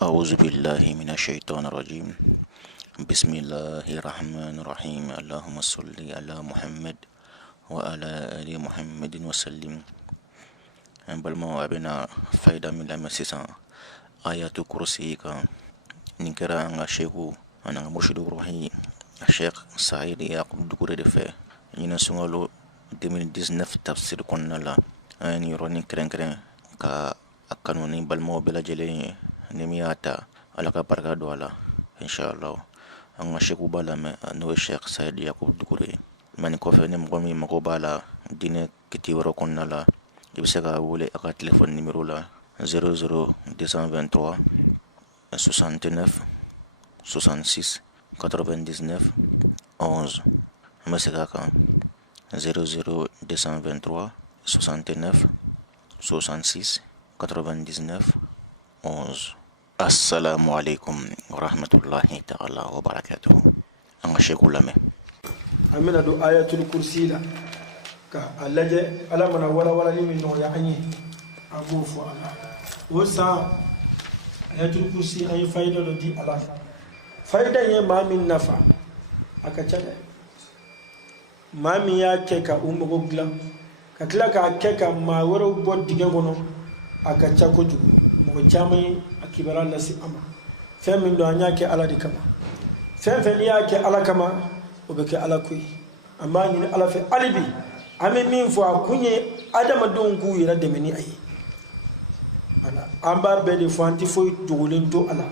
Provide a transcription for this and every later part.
أعوذ بالله من الشيطان الرجيم. بسم الله الرحمن الرحيم. اللهم صل على محمد وعلى آل محمد وسلم. بالما أبنا فايدة من المسيسان آيات كرسيك نكرا أن الشيخ أنا مرشد روحي الشيخ سعيد يعقوب دكوري دفع ينسونغلو 2019 تفسير كنا لا أني روني كرن ka akanuni balmo bela jele nimiyata alaka barka do ala inshallah an sheku bala me no sheikh Said Yakub Dukure man ko fe nem gomi mako bala dine kiti woro konna la ibsega wole aka telephone numéro la 00223 69 66 99 11 masega ka 00223 69 66 99 11. Assalamu alaikum wa rahmatullahi ta'ala wa barakatuhu. An sheku lame amina do ayatul kursi la ka alaje ala mana wala ni min no ya anyi abu fo ala o sa ayatul kursi ay fayda do di ala fayda ye ma min nafa aka chade ma mi ya ke ka umbo gla ka kila ka ke ka ma woro bo dige gono aka chako jugu mo chamai akibara nasi ama femin do anya ke ala di kama fen ya ke ala kama o be ke ala kuyi amma ni ala fe alibi ame min fo akunye adama don ku yira de meni ayi ana amba be de fo anti fo dogolen to ala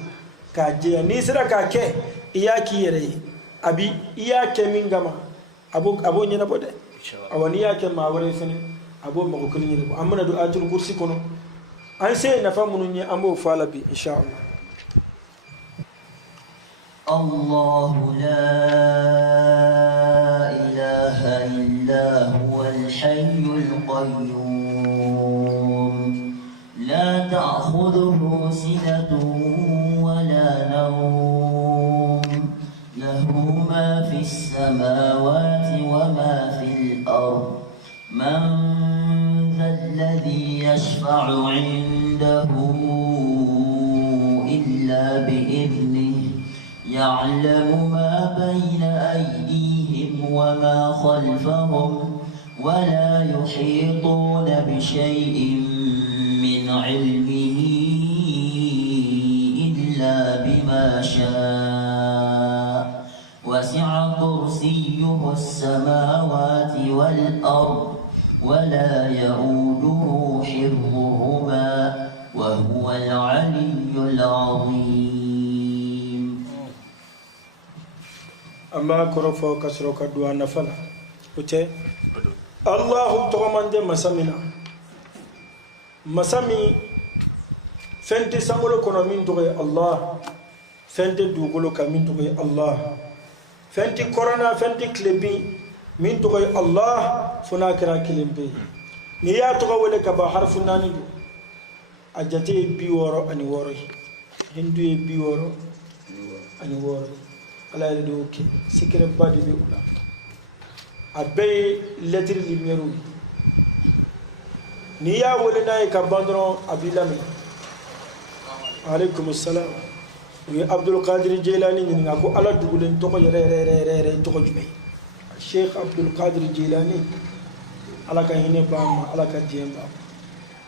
ka je ni sira ka ke iyaki yere abi iyake min gama abo nyina bode awani yake ma wore fene abo mako kulni ni amma do atul kursi kono an sai na famu ni ambo falabi insha Allah. الله لا إله إلا هو الحي القيوم لا تأخذه سنة ولا نوم له ما في السماوات وما في الأرض من ذا الذي يشفع عنده إلا بإذنه يعلم ما بين أيديهم وما خلفهم ولا يحيطون بشيء من علمه إلا بما شاء وسع كرسيه السماوات والأرض ولا يؤوده حفظهما وهو العلي العظيم. أما كرفو كسرك دوان فلا وتي الله تغمند مسامنا مسامي فنتي سامولو كونو من دوغي الله فنتي دوغولو كمين دوغي الله فنتي كورونا فنتي كليبي من دوغي الله فناكرا كليبي نيا توغولي كبا حرف ناني دو أجاتي بيورو أني ووري هندوي بيورو أني ووري ala yɛrɛ de y'o kɛ sikɛrɛba de bɛ u la a bɛɛ ye lɛtiri lumière ye n'i y'a wele n'a ye ka ban dɔrɔn a b'i lamɛn aleykum salam u ye Abdul Qadir Jilani ɲininka ko ala dugulen tɔgɔ yɛrɛ tɔgɔ jumɛn Sheikh Abdul Qadir Jilani ala ka hinɛ b'a ma ala ka diɲɛ b'a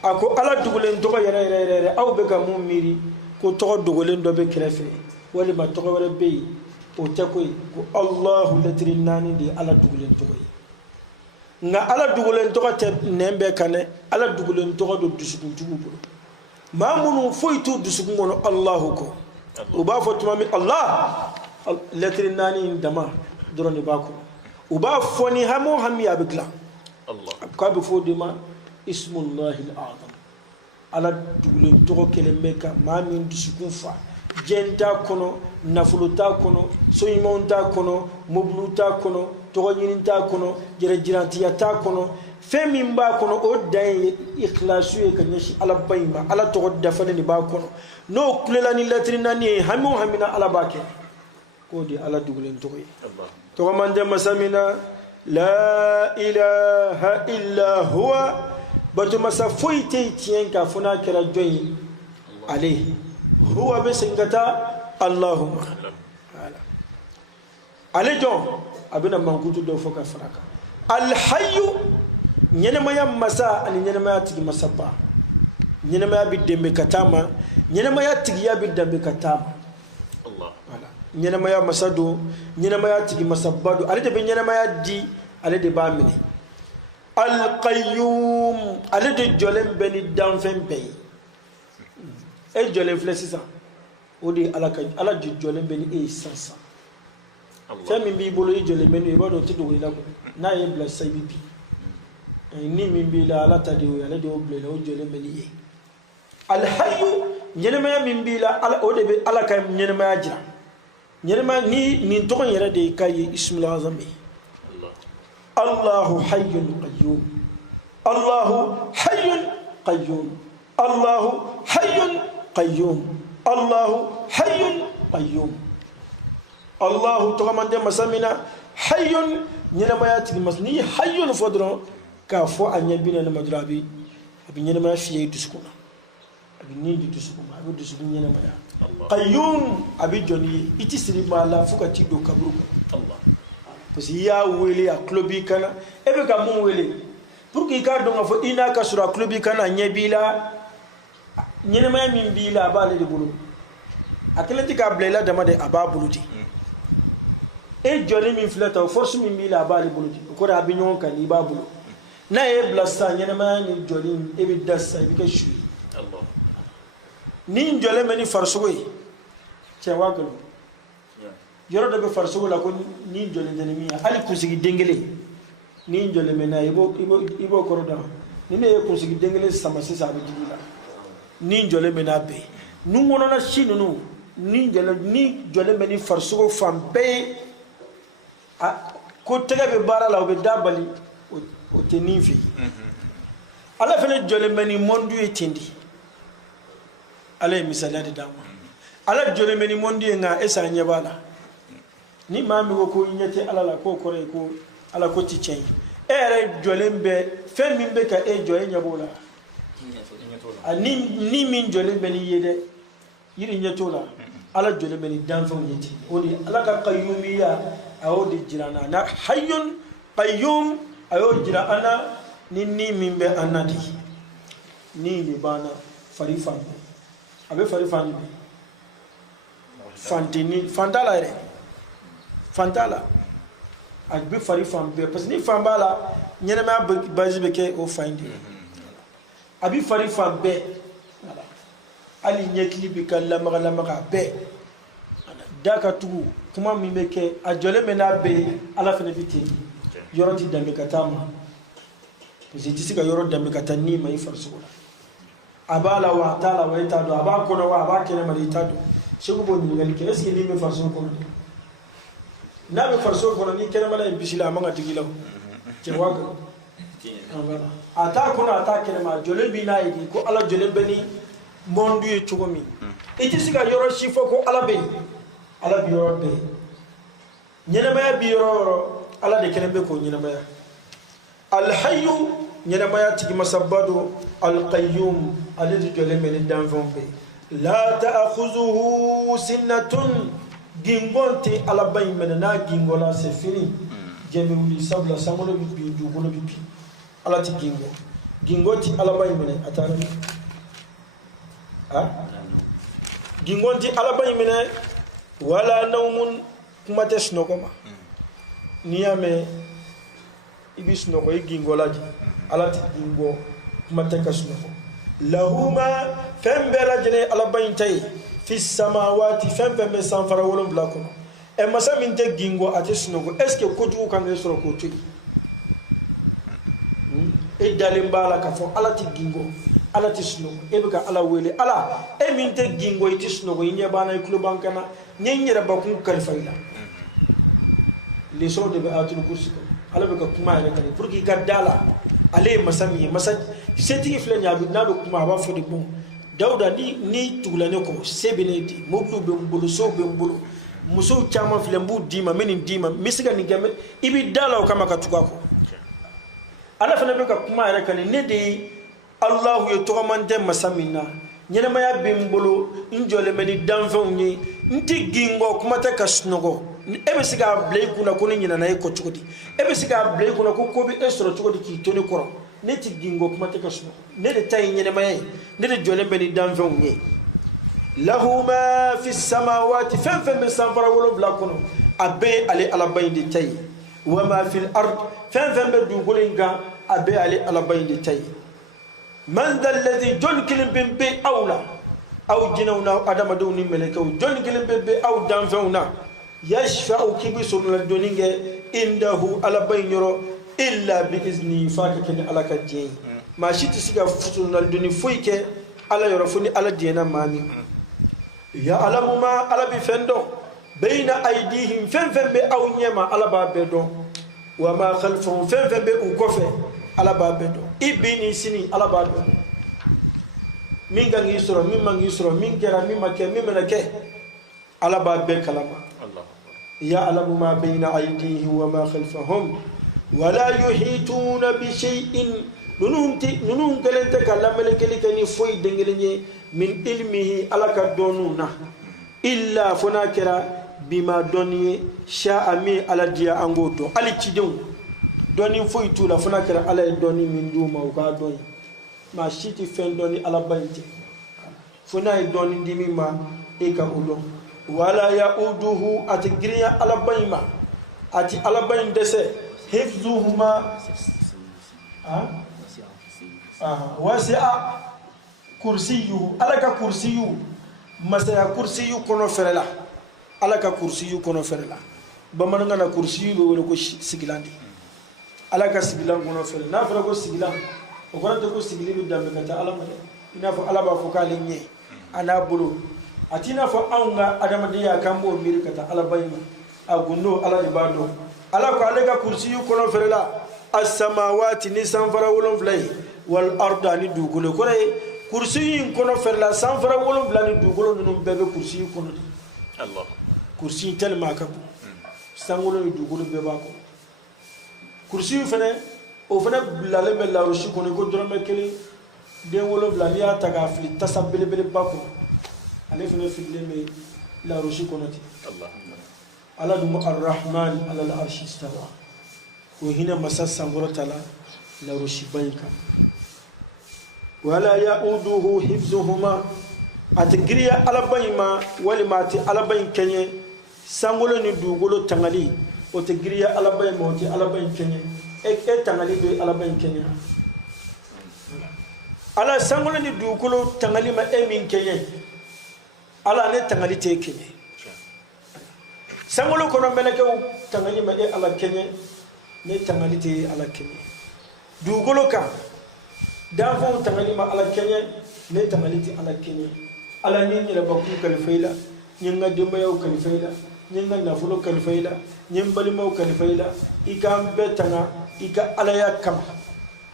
ma a ko ala dugulen tɔgɔ yɛrɛ aw bɛ ka mun miiri ko tɔgɔ dogolen dɔ bɛ kɛrɛfɛ walima tɔgɔ wɛrɛ bɛ yen o tɛ ko ye ko Allahu latiri naani de ye ala dugulen tɔgɔ ye nka ala dugulen tɔgɔ tɛ nɛn bɛɛ kan dɛ ala dugulen tɔgɔ don dusukuntigiw bolo maa minnu foyi t'u dusukun kɔnɔ Allahu kɔ u b'a fɔ tuma min Allah latiri naani in dama dɔrɔn de b'a kɔnɔ u b'a fɔ ni hami o hami a bɛ dilan k'a bɛ fɔ o de ma ismullahi al-azam ala dugulen tɔgɔ kelen bɛ ka maa min dusukun fa jɛn t'a kɔnɔ nafolo t'a kɔnɔ so ɲumanw t'a kɔnɔ mobiliw t'a kɔnɔ tɔgɔ ɲini t'a kɔnɔ yɛrɛjirantiya t'a kɔnɔ fɛn min b'a kɔnɔ o dan ye ikhlasu ye ka ɲɛsin ala ba in ma ala tɔgɔ dafalen de b'a kɔnɔ n'o kulela ni latiri naani ye hami o hami na ala b'a kɛ k'o de ye ala dugulen tɔgɔ ye tɔgɔman tɛ masa min na la ilaha illa huwa bato masa foyi tɛ tiɲɛ k'a fɔ n'a kɛra jɔn ye ale huwa be singata allahumma ale jon abina mankutu do foka faraka al hayyu nyenema masa ani nyenema tigi masaba nyenema bi dembe katama nyenema tigi ya bi dembe katama Allah wala nyenema masado nyenema tigi masabado ale de be nyenema di ale de ba mine al qayyum ale de jolem beni danfen bey e jolem flesisa odi ala di jolem beni e sansa fami bi bolo e jolem beni e bado tido ila ko na ye bla sai bibi ni min bi la ala tadi o ala de o bla o jolem beni ye al hayyu nyenema min bi la ala o de be ala kay nyenema jira nyenema ni to yere de kay ismul azami الله حي قيوم الله حي قيوم الله حي قيوم الله حي قيوم الله تغمان دي مسامنا حي نينما ياتي مسني حي فدرو كافو ان يبين المدرابي ابي نينما في دسكونا ابي نيندي دسكونا ابي دسكون نينما قيوم ابي جوني يتسري ما لا فكتي دو كبرو الله parce que ya wele a klobi kana ebe ka mun wele pour que ka do ngafo ina ka sura klobi kana nyebila nyenema min bila bale de bulu akelenti ka blela dama de ababuluti e jole min flata force min bila bale buluti ko da binyon kan ni babulu na e blasta nyenema ni joli e bi dassa bi ka shui Allah ni jole meni farsoyi cewa galo yoro da be farso la ko ni jole de mi ali kusigi dengele ni jole mena ibo koroda ni ne kusigi dengele sama sisa be digila ni jole mena be nu ngono na shinunu ni jole meni farso fambe ko tega be bara la be dabali o tenifi ala fene jole meni mondu etindi ala misalati dama ala jole meni mondu nga esa nyebala ni mami ko nyete ala la ko kore ko ala ko ti chen ere jolembe fe min be ka e joye nyabola ni min jolembe ni yede yiri nyetola ala jolembe ni danfo nyeti odi ala ka qayyumiyya awodi jirana na hayyun qayyum ayo jira ana ni min be anadi ni libana farifan abe farifan fantini fantala ere fantala agbe fari fambe parce que ni fambala nyenema bazi beke o findi abi fari fambe voilà ali nyekli bi kala magala be daka tu kuma mi beke ajole mena be ala fene biti yoroti dambe katama parce que tisika yoro dambe katani mai farsola abala wa taala wa itado abakona wa abakene mari itado shego bonni ngali ke est-ce que ni me farso ko na be farso ko ni kene mala bisila manga tigilaw ci waga ata kuna ata kene ma jole bi na yi ko ala jole beni mondu e chugomi iti siga yoro shifo ko ala be ala bi yoro be nyene ma bi yoro ala de kene be ko nyene ma al hayyu nyene ma tigi masabado al qayyum ala de jole meni danfon be la ta'khuzuhu sinnatun gingonte ala bay menena gingola c'est fini jemi wuli sabla samolo bi du ko bi ala ti gingoti ala bay mene atari gingonti ala bay mene wala nawmun kuma tesno koma niyame ibisno ko gingola ji ala ti gingo kuma tekasno ko lahuma fembera jene ala bay tay fi samawati fem sanfara wolon blako e masa min te gingo ate sunogo est ce que ko ju kan resoro ko tu e dalim bala ka fo ala ti gingo ala ti sunogo e be ka ala wele ala e min te gingo ite sunogo ine bana e club bankana nyenyere bakun kalfaila les so de be atul kursi ko ala be ka kuma re kan pour ki gadala ale masami masa seti flenya bi na do kuma ba fo de bon dawda ni tugulane ko sebineti moblu be mbulu so be mbulu muso chama filembu dima menin dima misiga ni game ibi dalaw kama katuka ko ala fana be ka kuma yare kan ne de Allah ye to mande masamina ñenema bimbolo njole meni danfew ñi nti gingo kuma ta kasnogo ebe siga blay kuna ko ni na ko chugodi ebe siga blay kuna ko bi esro chugodi ki toni koro ne ti gingo kuma ta kasnogo ne de tay ñenema ne de jole meni danfew ñi lahu ma fi samawati fan min sanfara wolo bla kono abe ale ala bayndi tay wa ma fil ard fan be du golinga abe ale ala bayndi tay man dal ladhi jon kilim be awla aw jinawna adama dawni melekaw jon kilim be aw danfawna yashfa'u kibisul doninge indahu ala bayniro illa bi izni fakakin ala kajji ma shiti siga fusunal doni foyke ala yoro funi ala diena mami ya alamu ma ala bi fendo bayna aydihim fan be aw nyema ala ba bedo wa ma khalfahum fan be u kofe ala ba bedo ibini sini ala ba bedo min gangi sura min mangi sura min kera min make min menake ala ba be kalama Allah ya alamu ma bayna aydihim wa ma khalfahum wala yuhituna bi shay'in nunun galente kalamele kelikani foy dengelenye min ilmihi alaka donuna illa fona kera bima doni sha'a mi ala dia angodo ali cidon doni foy tula fona kera ala doni min duma ka doni ma shiti fen doni ala bayti fona doni dimi ma e ka udo wala yauduhu atigriya ala bayma ati ala bayn dese hifzuhuma wasi'a kursiyu alaka kursiyu masaya kursiyu kono ferela alaka kursiyu kono ferela bamananga na kursiyu be wala ko sigilandi alaka sigilan kono ferela na fara ko sigilan o ko ko sigili dambe kata alama ina fo alaba fo kale nye ana bulu atina fo anga adama de ya kambo miri kata alabayma agunno ala di bado alaka alaka kursiyu kono ferela as-samawati ni sanfara wolon flay wal ardani dugule ko kursi kono ferla sanfara wolon blani dugolo nunum bebe kursi kono Allah kursi telma kabu sangolo dugolo beba ko kursi fene o fene blale mella rushi kono ko drome kele de wolon blani ya taga fli tasabbele bele bako ale fene fille me la rushi kono ti Allah ala dum arrahman ala al-arshi istawa ko hina masas sangolo tala la rushi banka wala yauduhu hifzuhuma atigriya alabayma walimati alabayn kenye sangolo ni dugolo tangali o tigriya alabayma o ti alabayn kenye e tangali do alabayn kenye ala sangolo ni dugolo tangali ma emin kenye ala ne tangali te kenye sangolo kono meleke tangali ma e ala kenye ne tangali te ala kenye dugolo ka danfo tangali ma ala kenye ne tangaliti ala kenye ala ni la bakku kalfayla nyinga dimbayo kalfayla nyinga nafulo kalfayla nyim balimo kalfayla ikam betanga ika ala ya kama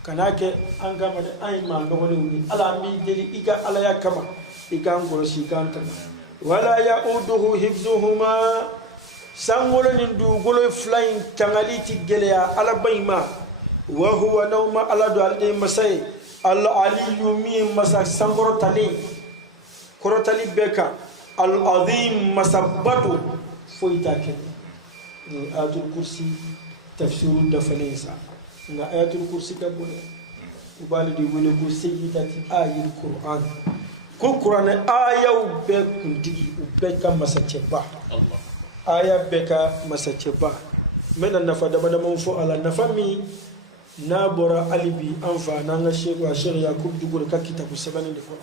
kanake an gama de ay ma ndogole wuni ala mi deli ika ala ya kama ika ngoro sikanta wala yauduhu hifzuhuma sangolo ni dugolo flying tangaliti geleya ala bayma wa huwa nawma ala do alde masay al-aliyu mi masa sangoro tali korotali beka al-azim masabbatu foita kene ni ayatul kursi tafsiru dafalensa nga ayatul kursi kabule ubali di wele ko sayyidati ayatul qur'an ko qur'an ayaw be kundigi ubeka masacheba Allah aya beka masacheba mena nafa dama fo ala nafami na bora alibi anfa nanga shego ashir yakub dugul ka kitabu sebane de fo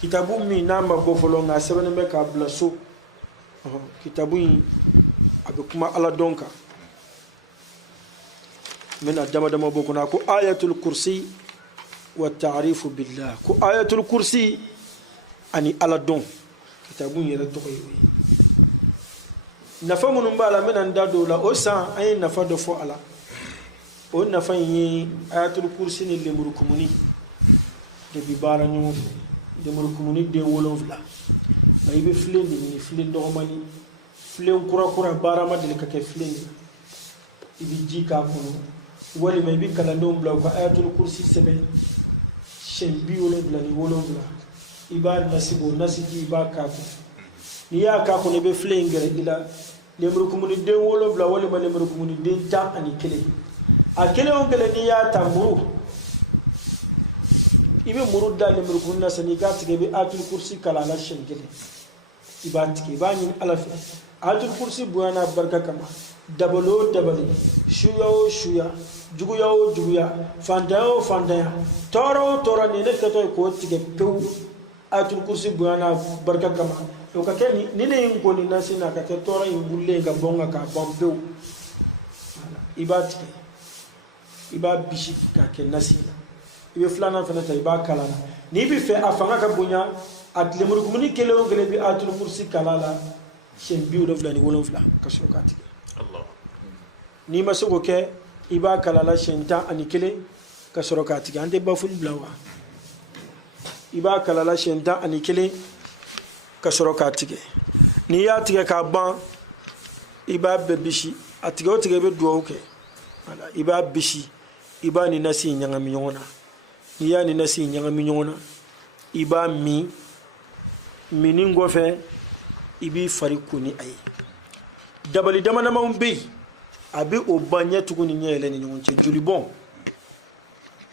kitabu mi na mabo folo nga sebane be ka blaso kitabu abe kuma ala donka mena dama boko na ko ayatul kursi wa ta'rifu billah ko ayatul kursi ani ala don kitabu yere to koy nafa munum bala mena ndado la o san ay nafa do fo ala o nafa yi ayatul kursi ni lemuru kumuni de bi bara ñu lemuru kumuni de wolofla may be flendi ni flendo romani flen kura bara ma de ka ke flendi ibi jika ko wali may bi kala ndom bla ko ayatul kursi sebe shen bi wolofla ni wolofla iba nasibo nasiji iba kako ni ya kako ne be flengere ila lemru kumuni den wolo bla wala ma lemru kumuni den ta ani kele a kele on kele ni ya tamuru ibe murudda lemru kunna sani ga tige be atul kursi kala la shengele iba tike ba ni alafi atul kursi buana barka kama dabalo dabali shuya juguya fandaya toro ne ne kato ko tige pew atul kursi buana barka kama to ka ken ni ne ko ni nasina ka ke toro in bulle ga bonga ka bompew iba bishi ka ke nasina ibe flana fana ta iba kala ni bi fe afanga ka bunya atlemur kumuni kele on gele bi atul kursi kala la shen biu do flani wolon fla ka so ka tige Allah ni masogo ke iba kala la shen ta ani kele ka so ka tige ande ba ful blawa iba kala la shen ta ani kele ka so ka tige ni ya tige ka ban iba be bishi atige o tige be duwo ke ala iba bishi iba ni nasi nyanga minyona ni ya ni nasi nyanga minyona iba mini ngofe ibi farikuni ay dabali damana mawbe abi obanya tukuni nyele ni nyonche julibon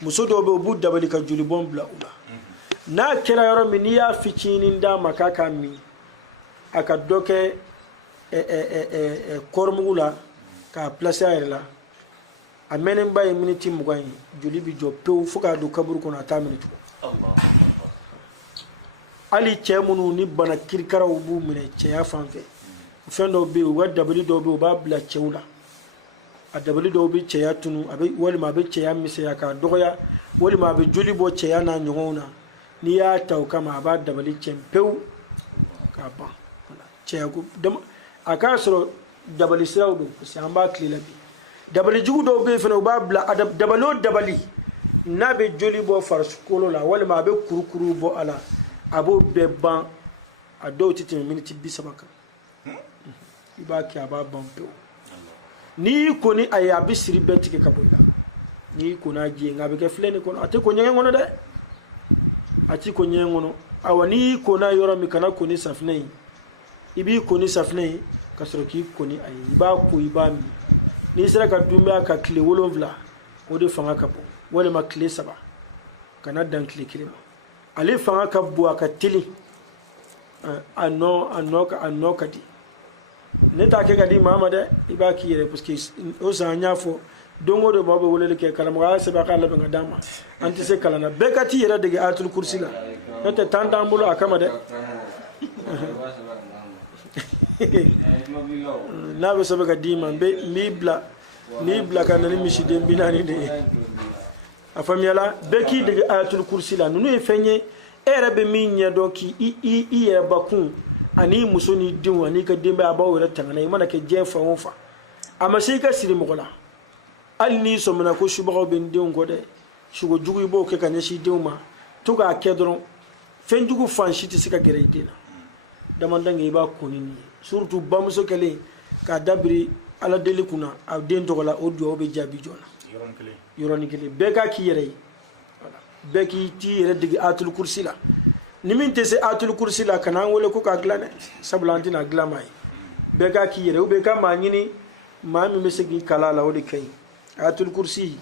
musodo be obu dabali ka julibon bla ula na kira yoro mini ya ficini nda makaka mi aka doke kormugula ka place ayla amenen baye miniti mugay julibi jo pew fuka do kaburu kono ata miniti Allah ali chemunu ni bana kirkara ubu mine cheya fanfe fendo be wa dabali do be ba bla chewla a dabali do be cheya tunu abe wali ma be cheya mise ya ka doya wali ma be julibo cheya na nyona ni ya taw kama ba dabali chempew ka ba cheya go dam aka soro dabali srawdo si amba klilabi dabali jugo be feno ba bla dabalo dabali nabe julibo farskolo la wali ma be kurukuru bo ala abo beban a do titi minute bisabaka iba ki aba bampe ni ko ni aya bisiri betike kabola ni ko na ji ngabe ke fleni ko ate ko nyen ngono de ati ko nyen ngono awani ko na yoro mi kana ko ni safnei ibi ko ni safnei kasro ki ko ni ay iba ko iba mi ni sera ka dumba ka kle wolonvla o de fanga kapo wala ma kle saba kana dan kle kilima ali fanga ka buwa ka tili anno kadi ne ta ke gadi mama de iba ki yere parce que o sa nyafo dongo do baba wala ke kala ma se ba kala nga dama anti se kala na be kati yere de atul kursi la te tanda mbulo akama de na be sabe gadi man be mi bla kana ni mishide binani de afamiyala beki de atul kursi la nunu e fenye erebe minye doki i bakun ani musoni din ani ka dembe abawo re tangana imana ke jefa wonfa ama sai ka siri mogola alni so mena ko shubago ben din gode shugo jugu ibo ke kanya shi diuma to ga kedron fen jugu fan shi ti sika gere dina da man dangi ba kunini surtout bamso kele ka dabri ala deli kuna a den dogola o do be jabi jona yoroni kele be ka ki yere beki ti yere digi atul kursi la nimin te se atul kursi la kana wole ko ka glane sablanti na glamay beka ki yere be ka manyini mami mesegi kala la wodi kay atul kursi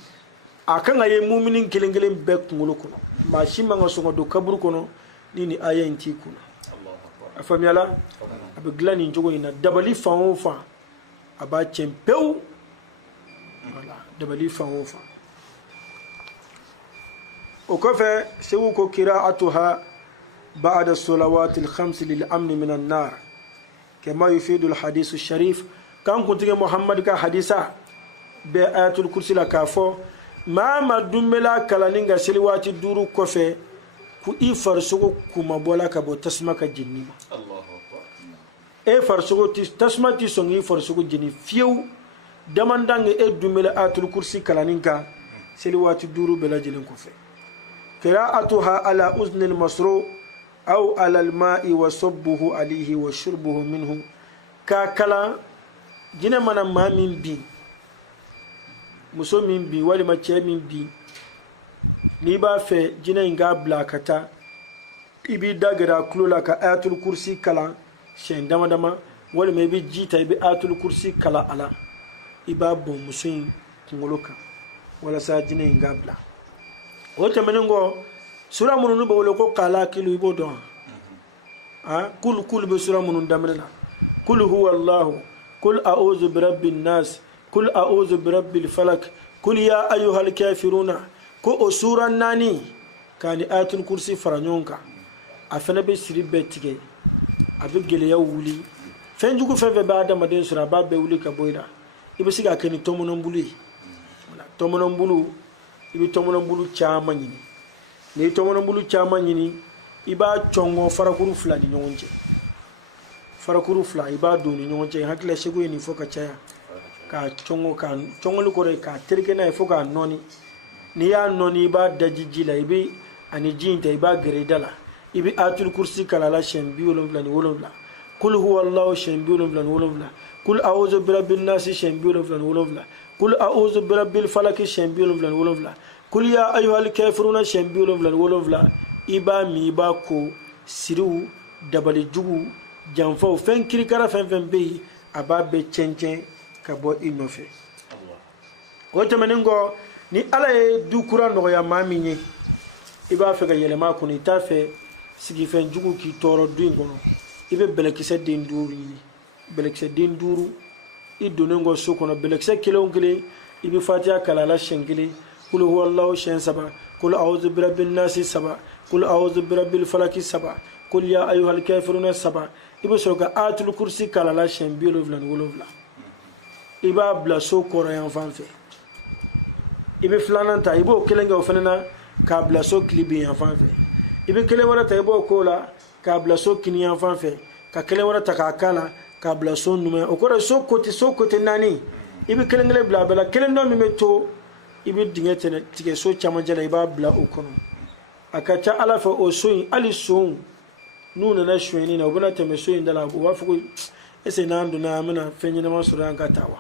akan aye mu'minin kelengelen be kungulo kono ma shimma nga songo do kabur kono nini aya inti kuno Allah afamiyala abe glani njogo ina dabali fawo fa aba chempew wala dabali fawo fa وكفى سوق قراءتها بعد الصلوات الخمس للأمن من النار كما يفيد الحديث الشريف كان كنت محمد كحديثا بآيات الكرسي لكافو ما دملا كلانينغا سلوات دورو كفى كو فرسوكو كما بولا كبو تسمك جنيما الله أكبر فرسوكو تسمك تسونغي فرسوكو جني فيو دماندانغ دملا آيات الكرسي كلانينغا سلوات دورو بلا جلن كفى قراءتها على أذن المسروق أو على الماء وصبه عليه وشربه منه كاكلا جنا منا ما من بي مسو من بي ولا ما تشي من بي نيبا في جنا إنغا بلاكتا ibi dagara kulola ka ayatul kursi kala shen dama dama wala me bi jita ibi ayatul kursi kala ala iba bon musin kungoloka wala sa jine ngabla o temenengo sura mununu ba wala ko kala kilu ibo don kul be sura munun damrena kul huwa allah kul a'udhu bi rabbin nas kul a'udhu bi rabbil falak kul ya ayyuhal kafiruna ko o sura nani kani ayatul kursi faranyonka afana be siri betige abe gele ya wuli fenjugu feve ba adama den sura ba be wuli ka boyda ibe siga keni tomonon bulu tomonon bulu ibe tomonon bulu chama nyini ni tomonon bulu chama nyini iba chongo farakuru fula ni nyonje farakuru fula iba do ni nyonje hakle shego ni foka chaya ka chongo lu kore ka terke na foka noni ni ya noni iba dajijila ibe ani jinta iba geredala ibi atul kursi kala la shen biolum la ni wolumla kul huwa allah shen biolum la ni wolumla kul a'udhu bi rabbin nas shen biolum la ni wolumla kul a'udhu bi rabbil falak shen biolum la ni wolumla kul ya ayyuhal kafiruna shen biolum la ni wolumla iba mi iba ko siru dabali jugu janfo fen kirikara fen be aba be chencen ka bo inofe o temeningo ni ala e dukura no ya maminye iba fe ga yelema ko ni tafe sigi fen jugu ki toro duingono ibe belekise den duru ni belekise den duru i donengo sokono belekise kilongile ibe fatiha kala la shengile kul huwallahu shen saba kul a'udhu bi rabbin nas saba kul a'udhu bi rabbil falaki saba kul ya ayyuhal kafiruna saba ibe soka atul kursi kala la shen biolo vlan wolovla iba bla sokoro yan fanfe ibe flananta ibo kelenga ofenana ka bla so klibi yan fanfe ibe kele wara ta ibo kola ka bla so kini yan fanfe ka kele wara ta ka kala ka bla so nume okora so kote nani ibe kelengele bla bla kele no mi meto ibe dingete tige so chamajala iba bla okono akacha ala fa o so ali so nuna na shweni na obuna teme so indala go wafugo ese na ndo na amina fenyi na masura nkatawa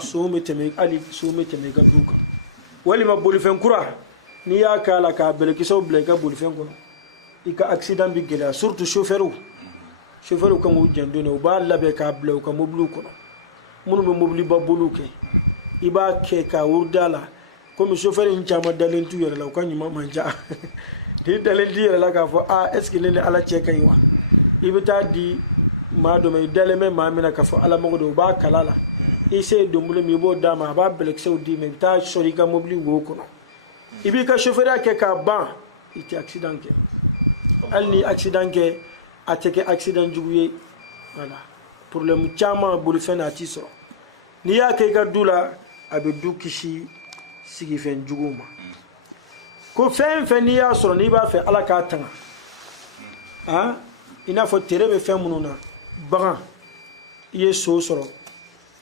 so meteme ali so meteme ga duka wali ma bolifen kura ni ya kala ka beleki so blega bolifen kono ika accident bi gela surtout chauffeur kan wo jendo ne ba labe ka blo ka moblu kono munu be mobli ba boluke iba ke ka wurdala comme chauffeur in chama dalen tu yere la kan nyima manja di dalen di yere la ka fo est-ce que ne ala che kan wa ibita di ma do me daleme ma mina ka fo ala mo do ba kalala ise do mule mi bo dama ba belek se odi me ta sori ka mobli wo kono ibi ka chauffeur ke ka ban iti accident ke alni accident ke ateke accident juguye voilà problème chama bulu fena ti so ni ya ke ga dula abe du kishi sigi fen juguma ko fen ni ya so ni ba fe ala ka tanga ina fo tere be fen mununa bagan ye so soro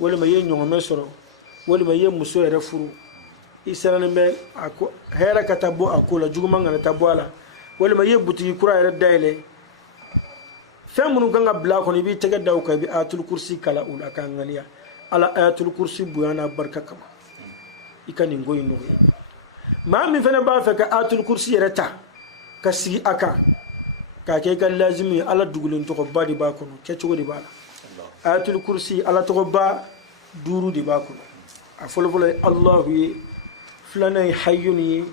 wala ma ye nyongome soro wala ma ye muso ere furu isana be ako hera katabo akola juguma ngana tabwala wala ma ye butigi kura ere daile fen munu ganga bla ko ni bi tege daw ka bi atul kursi kala ula kan ngaliya ala ayatul kursi buyana barka kama ikani ngoy no ma mi fene ba fe ka atul kursi reta ka sigi aka ka ke kan lazimi ala dugulin to ko badi ba ko ke to di ba ayatul kursi ala to ba duru di ba ko afolo folo allah yi flana hayyuni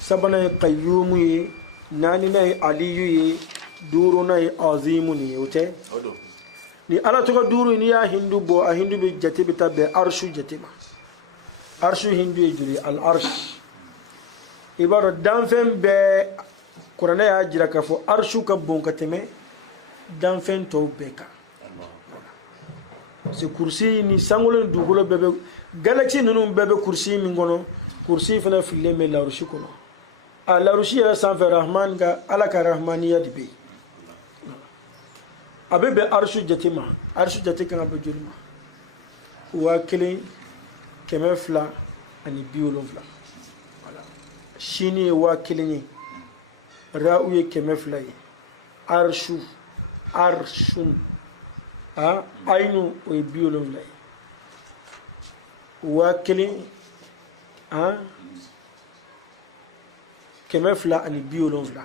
sabana qayyum yi nani nay aliyu yi duru nay azimun yi wote ni ala to duru ni ya hindu bo a hindu be jate be tabbe arshu jate ma arshu hindu e juri al arsh ibaro danfen be qur'ana ya jira ka fo arshu ka bon ka teme danfen to beka se kursi ni sangolo dugulo bebe galaxy nunu bebe kursi min gono kursi fana fille me la arshu kono ala arshu ya sanfa rahman ga ala ka rahmaniya dibe abebe arshu jatima arshu jatika ngabe julma wa kelen kemefla ani biolofla wala shini wa kelen ra'uye kemefla arshu arshun ainu o biolofla wa kelen kemefla ani biolofla